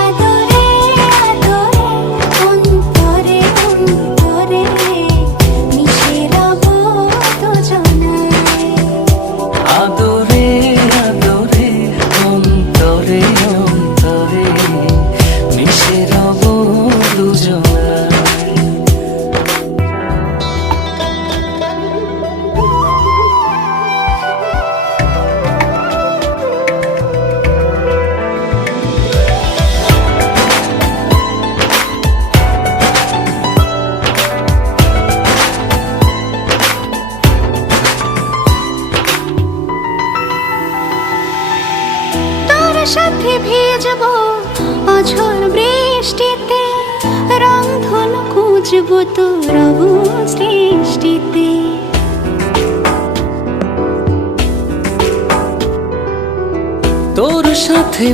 আদরে আদরে অন্তরে অন্তরে মিশে রব দুজনায়। আদরে আদরে অন্তরে অন্তরে মিশে রব দুজনায়। তোর সাথে ভিজবো অঝোর বৃষ্টিতে, রংধনু খুঁজবো তোর সৃষ্টিতে। তোর সাথে